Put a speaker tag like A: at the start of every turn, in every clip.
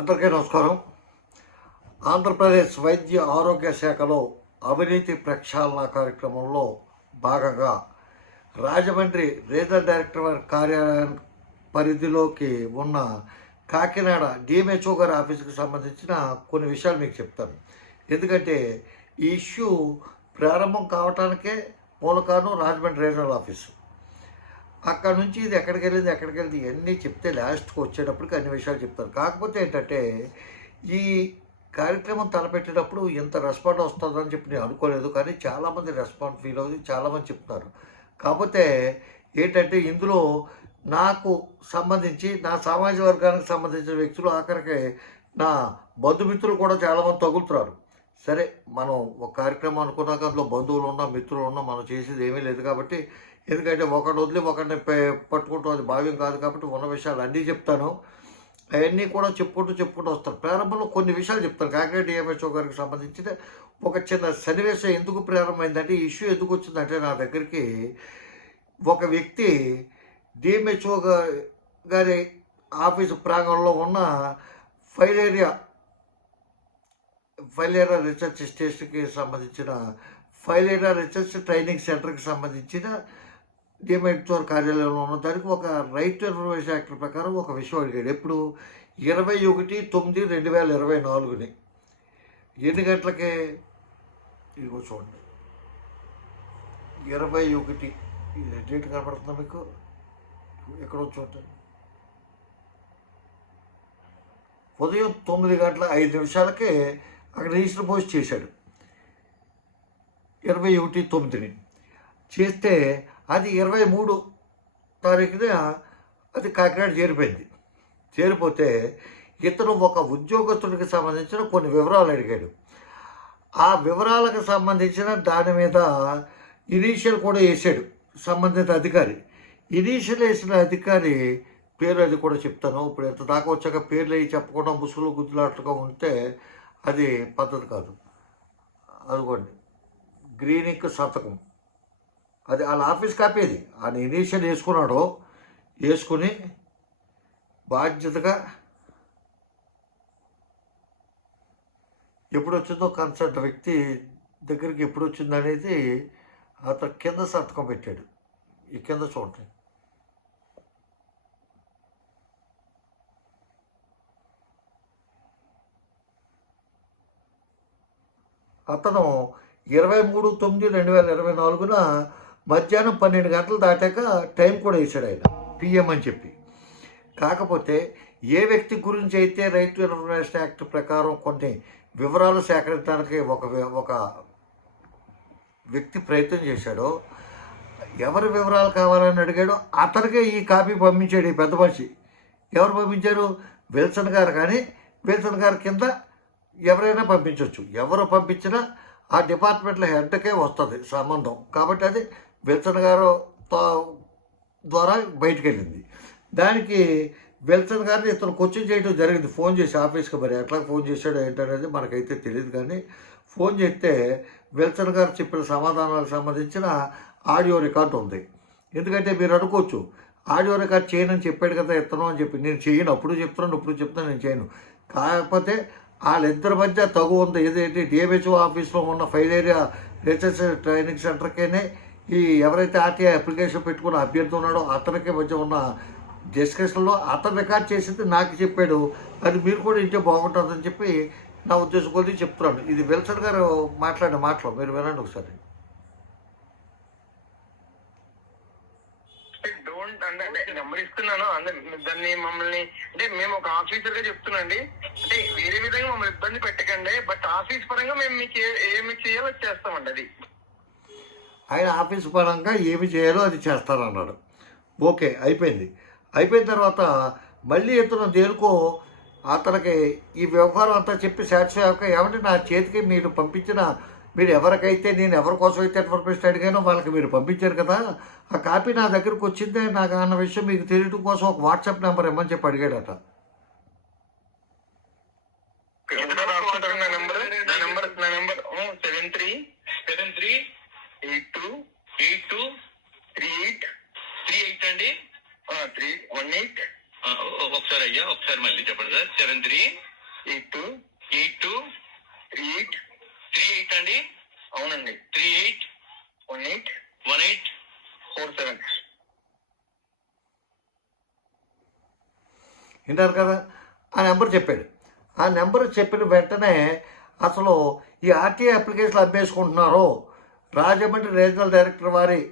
A: అందరికీ నమస్కారం. ఆంధ్రప్రదేశ్ వైద్య ఆరోగ్య శాఖలో అవినీతి ప్రక్షాళన కార్యక్రమంలో భాగంగా రాజమండ్రి రీజనల్ డైరెక్టర్ కార్యాలయం పరిధిలోకి ఉన్న కాకినాడ డిఎంహెచ్ఓ గారి ఆఫీస్కి సంబంధించిన కొన్ని విషయాలు మీకు చెప్తాను. ఎందుకంటే ఈ ఇష్యూ ప్రారంభం కావటానికే మూల కారణం రాజమండ్రి రీజనల్ ఆఫీసు. అక్కడ నుంచి ఇది ఎక్కడికి వెళ్ళింది ఎక్కడికి వెళ్ళింది ఇవన్నీ చెప్తే లాస్ట్కి వచ్చేటప్పటికి అన్ని విషయాలు చెప్తారు. కాకపోతే ఏంటంటే ఈ కార్యక్రమం తలపెట్టేటప్పుడు ఇంత రెస్పాండ్ వస్తుందని చెప్పి నేను అనుకోలేదు కానీ చాలామంది రెస్పాండ్ ఫీల్ అవుతుంది చాలామంది చెప్తున్నారు. కాకపోతే ఏంటంటే ఇందులో నాకు సంబంధించి నా సామాజిక వర్గానికి సంబంధించిన వ్యక్తులు ఆఖరికి నా బంధుమిత్రులు కూడా చాలామంది తగులుతున్నారు. సరే మనం ఒక కార్యక్రమం అనుకున్నాక అందులో బంధువులు ఉన్నా మిత్రులు ఉన్నా మనం చేసేది ఏమీ లేదు కాబట్టి ఎందుకంటే ఒకటి వదిలి ఒకరిని పట్టుకుంటూ అది భావ్యం కాదు కాబట్టి ఉన్న విషయాలు అన్నీ చెప్తాను. అవన్నీ కూడా చెప్పుకుంటూ చెప్పుకుంటూ వస్తారు. ప్రారంభంలో కొన్ని విషయాలు చెప్తాను. కాకినాడ డిఎంహెచ్ఓ గారికి సంబంధించిన ఒక చిన్న సన్నివేశం ఎందుకు ప్రారంభమైందంటే ఇష్యూ ఎందుకు వచ్చిందంటే నా దగ్గరికి ఒక వ్యక్తి డిఎంహెచ్ఓ గారి ఆఫీసు ప్రాంగణంలో ఉన్న file area file area research స్టేషన్కి సంబంధించిన ఫైల్ ఏరియా రీసెర్చ్ ట్రైనింగ్ సెంటర్కి సంబంధించిన డిఎంహెచ్ఓ కార్యాలయంలో ఉన్న దానికి ఒక రైట్ టు ఇన్ఫర్మేషన్ యాక్ట్ ప్రకారం ఒక విషయం అడిగాడు. ఎప్పుడు? ఇరవై ఒకటి తొమ్మిది రెండు వేల ఇరవై నాలుగుని. ఎన్ని గంటలకే? ఇదిగో చూడండి. ఇరవై ఒకటి. ఇది డేట్ కనపడుతుందా మీకు? ఎక్కడో చూడండి. ఉదయం తొమ్మిది గంటల ఐదు నిమిషాలకే అక్కడ రిజిస్టర్ పోస్ట్ చేశాడు. ఇరవై ఒకటి తొమ్మిదిని. చేస్తే అది ఇరవై మూడు తారీఖున అది కాకినాడ చేరిపోయింది. చేరిపోతే ఇతను ఒక ఉద్యోగస్తుడికి సంబంధించిన కొన్ని వివరాలు అడిగాడు. ఆ వివరాలకు సంబంధించిన దాని మీద ఇనీషియల్ కూడా వేసాడు సంబంధిత అధికారి. ఇనీషియల్ వేసిన అధికారి పేరు అది కూడా చెప్తాను. ఇప్పుడు ఎంత దాకా వచ్చాక పేర్లు అవి చెప్పకుండా ముసుగులు గుద్దులాట్లుగా ఉంటే అది పద్ధతి కాదు. అదిగోండి. గ్రీనిక్ సంతకం. అది వాళ్ళ ఆఫీస్ కాపీ అది. ఆయన ఇనీషియల్ వేసుకున్నాడు వేసుకుని బాధ్యతగా ఎప్పుడు వచ్చిందో కన్సల్ట్ వ్యక్తి దగ్గరికి ఎప్పుడు వచ్చింది అనేది అతను కింద సంతకం పెట్టాడు. ఈ కింద చూడండి. అతను ఇరవై మూడు తొమ్మిది రెండు వేల ఇరవై నాలుగున మధ్యాహ్నం పన్నెండు గంటలు దాటాక టైం కూడా ఇచ్చాడు ఆయన పిఎం అని చెప్పి. కాకపోతే ఏ వ్యక్తి గురించి అయితే రైతు ఇన్ఫర్మేషన్ యాక్ట్ ప్రకారం కొన్ని వివరాలు సేకరించడానికి ఒక ఒక వ్యక్తి ప్రయత్నం చేశాడో ఎవరి వివరాలు కావాలని అడిగాడో అతనికే ఈ కాపీ పంపించాడు ఈ పెద్ద మనిషి. ఎవరు పంపించారు? విల్సన్ గారు. కానీ విల్సన్ గారి కింద ఎవరైనా పంపించవచ్చు ఎవరు పంపించినా ఆ డిపార్ట్మెంట్ల హెడ్కే వస్తుంది సంబంధం. కాబట్టి అది విల్సన్ గారు ద్వారా బయటికి వెళ్ళింది దానికి విల్సన్ గారిని ఇతను క్వశ్చన్ చేయడం జరిగింది. ఫోన్ చేసి ఆఫీస్కి మరి ఎట్లా ఫోన్ చేశాడో ఏంటనేది మనకైతే తెలియదు కానీ ఫోన్ చేస్తే విల్సన్ గారు చెప్పిన సమాధానాలకు సంబంధించిన ఆడియో రికార్డు ఉంది. ఎందుకంటే మీరు అనుకోవచ్చు ఆడియో రికార్డ్ చేయనని చెప్పాడు కదా ఇతను అని చెప్పి. నేను చేయను అప్పుడు చెప్తున్నాను ఇప్పుడు చెప్తాను నేను చేయను. కాకపోతే వాళ్ళిద్దరి మధ్య తగు ఉంది. ఏదైతే డిఎంహెచ్ఓ ఆఫీస్లో ఉన్న ఫైల్ ఏరియా రీసెర్చ్ ట్రైనింగ్ సెంటర్కేనే ఈ ఎవరైతే ఆర్టీఐ అప్లికేషన్ పెట్టుకున్న అభ్యర్థి ఉన్నాడో అతనికి మధ్య ఉన్న డిస్కషన్లో అతను రికార్డ్ చేసింది నాకు చెప్పాడు. అది మీరు కూడా ఇంటే బాగుంటుందని చెప్పి నా ఉద్దేశం కొద్ది చెప్తున్నాను ఇది విల్సన్ గారు మాట్లాడిన మాటలు. మీరు వినండి ఒకసారి.
B: అంటే నెంబర్ ఇస్తున్నాను అంటే దాన్ని మమ్మల్ని అంటే మేము ఒక ఆఫీసర్గా చెప్తున్నాండి. అంటే వేరే విధంగా మమ్మల్ని ఇబ్బంది పెట్టకండి. బట్ ఆఫీస్ పరంగా మేము మీకు ఏ- ఏమి చేయాలో చేస్తామండి అది.
A: ఆయన ఆఫీస్ పరంగా ఏమి చేయాలో అది చేస్తానన్నాడు. ఓకే అయిపోయింది. అయిపోయిన తర్వాత మళ్ళీ ఇతను దేనికో అతనికి ఈ వ్యవహారం అంతా చెప్పి సాటిస్ఫై అవ్వక ఏమంటే నా చేతికి మీరు పంపించిన మీరు ఎవరికైతే నేను ఎవరి కోసం అయితే ఇన్ఫర్మేషన్ అడిగానో వాళ్ళకి మీరు పంపించారు కదా ఆ కాపీ నా దగ్గరకు వచ్చిందే నాకు అన్న విషయం మీకు తెలియటం కోసం ఒక వాట్సాప్ నెంబర్ ఇమ్మని చెప్పి అడిగాడట.
B: నా నెంబర్ నెంబర్ నా number seven three
C: seven three
B: eight two
C: eight two
B: three eight
C: three eight అండి
B: త్రీ వన్ ఎయిట్
C: ఆ, ఒ- ఒకసారి అయ్యా ఒకసారి మళ్ళీ చెప్పండి sir seven three
B: eight two
C: eight two
B: three eight
C: three eight అండి
B: అవునండి.
C: Three eight
B: one eight
C: one eight
B: four seven.
A: వింటారు కదా? ఆ నెంబర్ చెప్పాడు. ఆ నెంబర్ చెప్పిన వెంటనే అసలు ఈ ఆర్టీఐ అప్లికేషన్లు అమ్మేసుకుంటున్నారు రాజమండ్రి రీజనల్ డైరెక్టర్ వారి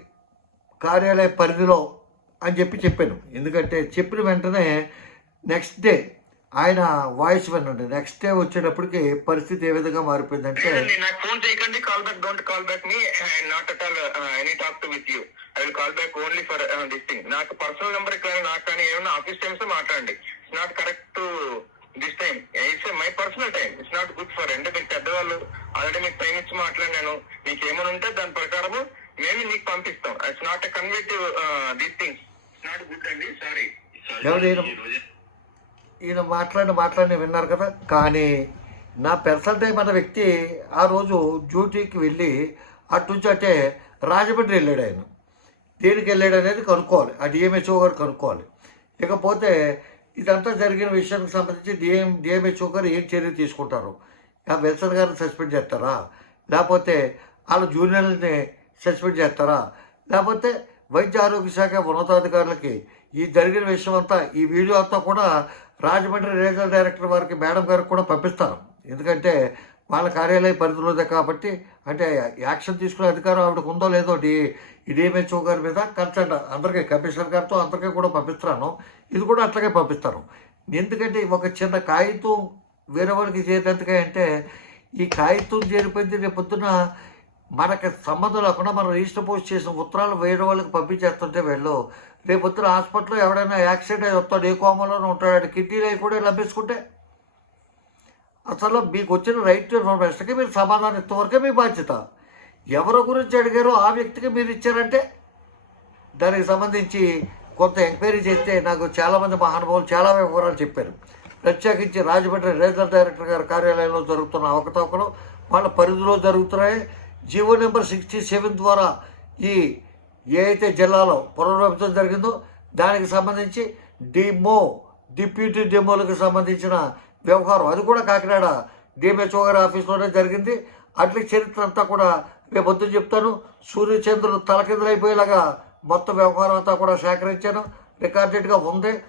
A: కార్యాలయ పరిధిలో అని చెప్పి చెప్పాను. ఎందుకంటే చెప్పిన వెంటనే నెక్స్ట్ డే ఆయన వాయిస్ వినండి. నెక్స్ట్ డే వచ్చేటప్పటికి పరిస్థితి ఏ విధంగా మారిపోయిందంటే
B: నాకు ఫోన్ చేయకండి call back don't call back me not at all any talk to with you I will call back only for this thing నాకు పర్సనల్ నెంబర్ కానీ నాకు కానీ ఏమైనా ఆఫీస్ టైమ్స్ మాట్లాడండి. It's not correct this time it's my personal time it's not good for అంటే మీకు పెద్దవాళ్ళు already మీకు టైం ఇచ్చి మాట్లాడినాను. మీకు ఏమైనా ఉంటే దాని ప్రకారము మేము మీకు పంపిస్తాం. It's not a convey to these things it's not good అండి సారీ
A: ఈయన?
C: మాట్లాడిన
A: మాట్లాడిన మాట్లాడి మాట్లాడి విన్నారు కదా. కానీ నా పర్సనల్ టైం అన్న వ్యక్తి ఆ రోజు డ్యూటీకి వెళ్ళి అటు నుంచి అంటే రాజమండ్రి వెళ్ళాడు ఆయన. దేనికి వెళ్ళాడు అనేది కనుక్కోవాలి. ఆ డిఎంహెచ్ఓ గారు కనుక్కోవాలి. ఇకపోతే ఇదంతా జరిగిన విషయానికి సంబంధించి డిఎం డిఎంహెచ్ఓ గారు ఏం చర్య తీసుకుంటారు? ఆ విల్సన్ గారిని సస్పెండ్ చేస్తారా? లేకపోతే వాళ్ళ జూనియర్ని సస్పెండ్ చేస్తారా? లేకపోతే వైద్య ఆరోగ్య శాఖ ఉన్నతాధికారులకి ఈ జరిగిన విషయం అంతా ఈ వీడియో అంతా కూడా రాజమండ్రి రీజనల్ డైరెక్టర్ వారికి మేడం గారికి కూడా పంపిస్తాను. ఎందుకంటే వాళ్ళ కార్యాలయ పరిధిలోదే కాబట్టి అంటే యాక్షన్ తీసుకునే అధికారం ఆవిడకు ఉందో లేదో డి డిఎంహెచ్ఓ గారి మీద కన్సర్న్ అందరికీ కమిషనర్ గారితో అందరికీ కూడా పంపిస్తున్నాను ఇది కూడా అట్లాగే పంపిస్తాను. ఎందుకంటే ఒక చిన్న కాగితం వేరే వాళ్ళకి చేరేందుకే అంటే ఈ కాగితం చేరిపోయింది రేపు పొద్దున మనకి సంబంధం లేకుండా మనం రిజిస్టర్ పోస్ట్ చేసిన ఉత్తరాలు వేరే వాళ్ళకి పంపించేస్తుంటే వీళ్ళు రేపు వచ్చిన హాస్పిటల్లో ఎవడైనా యాక్సిడెంట్ అయి వస్తాడు ఏ కోమలోనే ఉంటాడు కిడ్నీలు అవి కూడా లభించుకుంటే అసలు మీకు వచ్చిన రైట్ టు ఇన్ఫర్మేషన్కి మీరు సమాధానం ఇంతవరకే మీ బాధ్యత. ఎవరి గురించి అడిగారో ఆ వ్యక్తికి మీరు ఇచ్చారంటే దానికి సంబంధించి కొంత ఎంక్వైరీ చేస్తే నాకు చాలామంది మహానుభావులు చాలా వివరాలు చెప్పారు. ప్రత్యేకించి రాజమండ్రి రీజనల్ డైరెక్టర్ గారి కార్యాలయంలో జరుగుతున్న అవకతవకలు వాళ్ళ పరిధిలో జరుగుతున్నాయి. జీవో నెంబర్ సిక్స్టీ సెవెన్ ద్వారా ఈ ఏ అయితే జిల్లాలో పునర్విభజన జరిగిందో దానికి సంబంధించి డిమో డిప్యూటీ డిమోలకు సంబంధించిన వ్యవహారం. అది కూడా కాకినాడ డిఎంహెచ్ఓ గారి ఆఫీస్లోనే జరిగింది. అట్ల చరిత్ర అంతా కూడా రేపు పొద్దున్న చెప్తాను. సూర్యచంద్రుడు తలకిందులైపోయేలాగా మొత్తం వ్యవహారం అంతా కూడా సేకరించాను. రికార్డెడ్గా ఉంది.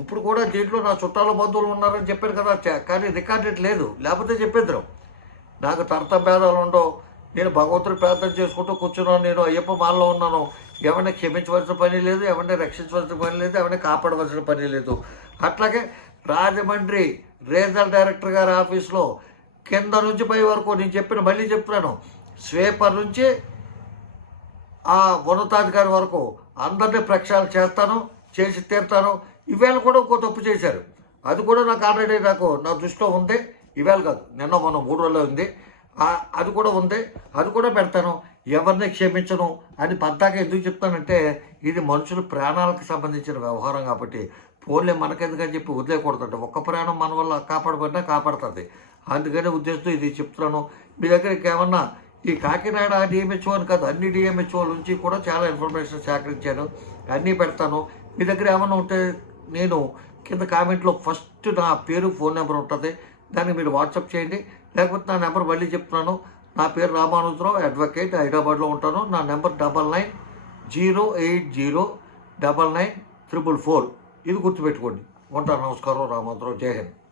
A: ఇప్పుడు కూడా దీంట్లో నా చుట్టాల బంధువులు ఉన్నారని చెప్పాను కదా చ- కానీ రికార్డెడ్ లేదు. లేకపోతే చెప్పేద్దరం. నాకు తర్త భేదాలు ఉండవు. నేను భగవంతుడు ప్రార్థన చేసుకుంటూ కూర్చున్నాను. నేను అయ్యప్ప మాలలో ఉన్నాను. ఎవరిని క్షమించవలసిన పని లేదు ఎవరిని రక్షించవలసిన పని లేదు ఎవరిని కాపాడవలసిన పని లేదు. అట్లాగే రాజమండ్రి రీజనల్ డైరెక్టర్ గారి ఆఫీస్లో కింద నుంచి పై వరకు నేను చెప్పిన మళ్ళీ చెప్తున్నాను. స్వేపర్ నుంచి ఆ ఉన్నతాధికారి వరకు అందరినీ ప్రక్షాళన చేస్తాను చేసి తీరుతాను. ఇవాళ కూడా ఇంకో తప్పు చేశారు. అది కూడా నాకు ఆల్రెడీ నాకు నా దృష్టిలో ఉంది. ఇవాళ కాదు నిన్న మొన్న మూడు రోజుల్లో ఉంది. అది కూడా ఉంది. అది కూడా పెడతాను. ఎవరిని క్షమించను అని పద్దాక ఎందుకు చెప్తానంటే ఇది మనుషుల ప్రాణాలకు సంబంధించిన వ్యవహారం కాబట్టి. ఫోన్లే మనకెందుకని చెప్పి వదిలేకూడదంట ఒక్క ప్రాణం మన వల్ల కాపాడబడినా కాపాడుతుంది. అందుకనే ఉద్దేశంతో ఇది చెప్తున్నాను. మీ దగ్గరికి ఏమన్నా ఈ కాకినాడ డిఎంహెచ్ఓ అని కాదు అన్ని డిఎంహెచ్ఓ నుంచి కూడా చాలా ఇన్ఫర్మేషన్ సేకరించాను. అన్నీ పెడతాను. మీ దగ్గర ఏమన్నా ఉంటే నేను కింద కామెంట్లో ఫస్ట్ నా పేరు ఫోన్ నెంబర్ ఉంటుంది. దాన్ని మీరు వాట్సాప్ చేయండి. లేకపోతే నా నెంబర్ మళ్ళీ చెప్తున్నాను. నా పేరు రామానుజరావు అడ్వకేట్ హైదరాబాద్లో ఉంటాను. నా number double nine zero eight zero double nine triple four. ఇది గుర్తుపెట్టుకోండి. ఉంటాను నమస్కారం రామానుజరావు. జై హింద్.